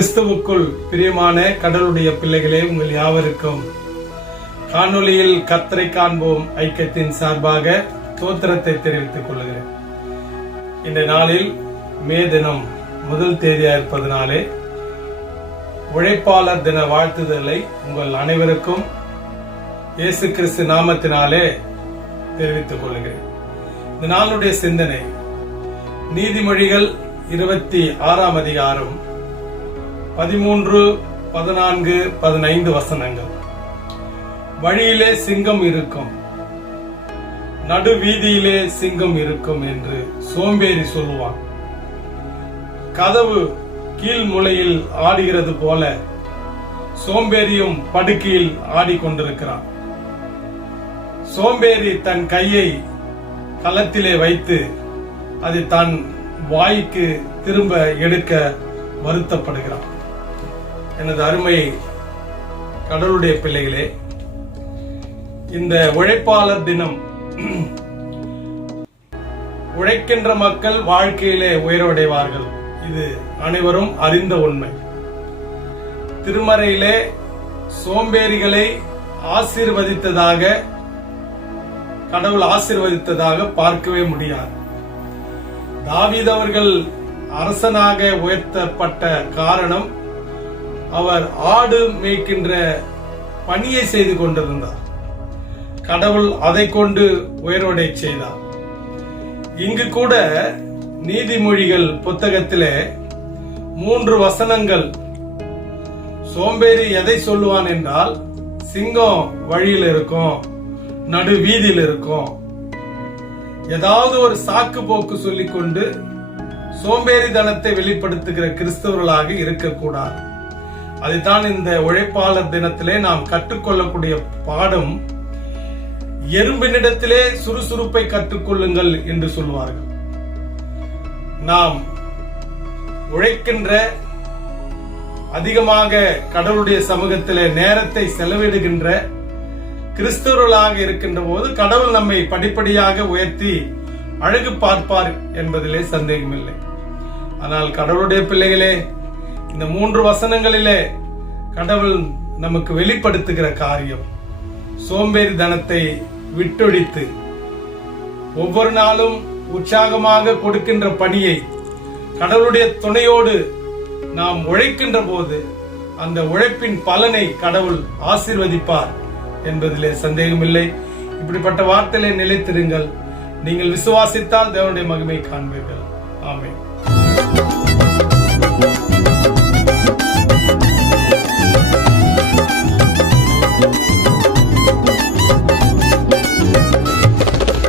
கிறிஸ்துவுக்குள் பிரியமான கடவுளுடைய பிள்ளைகளே உங்கள் யாவருக்கும் காணொலியில் கத்தரை காண்போம் ஐக்கியத்தின் சார்பாக தோத்திரத்தை தெரிவித்துக் கொள்கிறேன். இந்த நாளில் மே தினம் முதல் தேதியா இருப்பதனாலே உழைப்பாளர் தின வாழ்த்துதலை உங்கள் அனைவருக்கும் இயேசு கிறிஸ்து நாமத்தினாலே தெரிவித்துக் கொள்கிறேன். இந்த நாளுடைய சிந்தனை நீதிமொழிகள் இருபத்தி ஆறாம் அதிகாரம் பதிமூன்று பதினான்கு பதினைந்து வசனங்கள். வழியிலே சிங்கம் இருக்கும். நடு வீதியிலே சிங்கம் இருக்கும் என்று சோம்பேறி சொல்லுவான். கதவு கீழ் முளையில் ஆடுகிறது போல சோம்பேறியும் படுக்கையில் ஆடிக்கொண்டிருக்கிறான். சோம்பேறி தன் கையை களத்திலே வைத்து அதை தன் வாய்க்கு திரும்ப எடுக்க வருத்தப்படுகிறான். எனது அருமை கடவுளுடைய பிள்ளைகளே இந்த உழைப்பாளர் தினம் உழைக்கின்ற மக்கள் வாழ்க்கையிலே உயர்வடைவார்கள். இது அனைவரும் அறிந்த உண்மை. திருமறையிலே சோம்பேறிகளை ஆசீர்வதித்ததாக கடவுள் ஆசீர்வதித்ததாக பார்க்கவே முடியாது. தாவீதவர்கள் அரசனாக உயர்த்தப்பட்ட காரணம் அவர் ஆடு மேய்க்கின்ற பணியை செய்து கொண்டிருந்தார். கடவுள் அதை கொண்டு உயர்வடை செய்தார். இங்கு கூட நீதிமொழிகள் புத்தகத்திலே மூன்று வசனங்கள். சோம்பேறி எதை சொல்லுவான் என்றால் சிங்கம் வழியில் இருக்கும் நடு வீதியில் இருக்கும். ஏதாவது ஒரு சாக்கு போக்கு சொல்லிக்கொண்டு சோம்பேறித்தனத்தை வெளிப்படுத்துகிற கிறிஸ்தவர்களாக இருக்கக்கூடாது. அதைத்தான் இந்த உழைப்பாளர் தினத்திலே நாம் கற்றுக்கொள்ளக்கூடிய பாடம். எறும்பினிடத்திலே சுறுசுறுப்பை கற்றுக்கொள்ளுங்கள் என்று சொல்வார்கள் நாம் உழைக்கின்ற அதிகமாக கடவுளுடைய சமூகத்திலே நேரத்தை செலவிடுகின்ற கிறிஸ்தவர்களாக இருக்கின்ற போது கடவுள் நம்மை படிப்படியாக உயர்த்தி அழகு பார்ப்பார் என்பதிலே சந்தேகமில்லை. ஆனால் கடவுளுடைய பிள்ளைகளே இந்த மூன்று வசனங்களிலே கடவுள் நமக்கு வெளிப்படுத்துகிற காரியம் சோம்பேறி தனத்தை விட்டொழித்து ஒவ்வொரு நாளும் உற்சாகமாக கொடுக்கின்ற பணியை கடவுளுடைய துணையோடு நாம் உழைக்கின்ற போது அந்த உழைப்பின் பலனை கடவுள் ஆசிர்வதிப்பார் என்பதிலே சந்தேகமில்லை. இப்படிப்பட்ட வார்த்தையிலே நிலைத்திருங்கள். நீங்கள் விசுவாசித்தால் தேவனுடைய மகிமை காண்பீர்கள். ஆமை